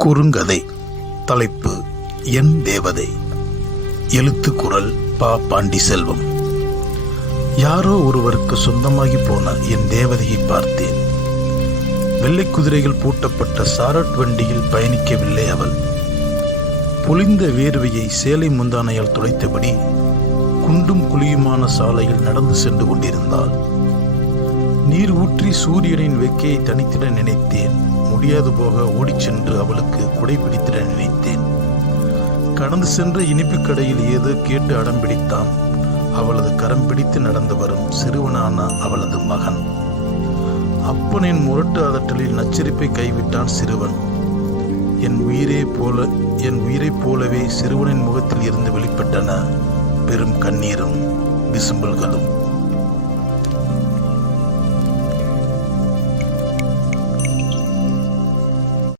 குறுங்கதை. தலைப்பு: என் தேவதை. எழுத்து குரல்: பா. பாண்டிசெல்வம். யாரோ ஒருவருக்கு சொந்தமாகி போன என் தேவதையை பார்த்தேன். வெள்ளை குதிரைகள் பூட்டப்பட்ட சாரட் வண்டியில் பயணிக்கவில்லை அவள். பொழிந்த வேர்வையை சேலை முந்தானையால் துடைத்தபடி குண்டும் குழியுமான சாலையில் நடந்து சென்று கொண்டிருந்தாள். நீர் ஊற்றி சூரியனின் வெக்கையை தணித்திட நினைத்தேன். முடியாது போக ஓடிச் சென்று அவளுக்கு குடை பிடித்திட நினைத்தேன். கடந்து சென்ற இனிப்பு கடையில் ஏதோ கேட்டு அடம் பிடித்தான். அவளது கரம் பிடித்து நடந்து வரும் சிறுவனான அவளது மகன். அப்பனின் முரட்டு அதட்டலில் நச்சரிப்பை கைவிட்டான் சிறுவன். என் உயிரைப் போலவே சிறுவனின் முகத்தில் இருந்து வெளிப்பட்டன பெரும் கண்ணீரும் விசும்பல்களும்.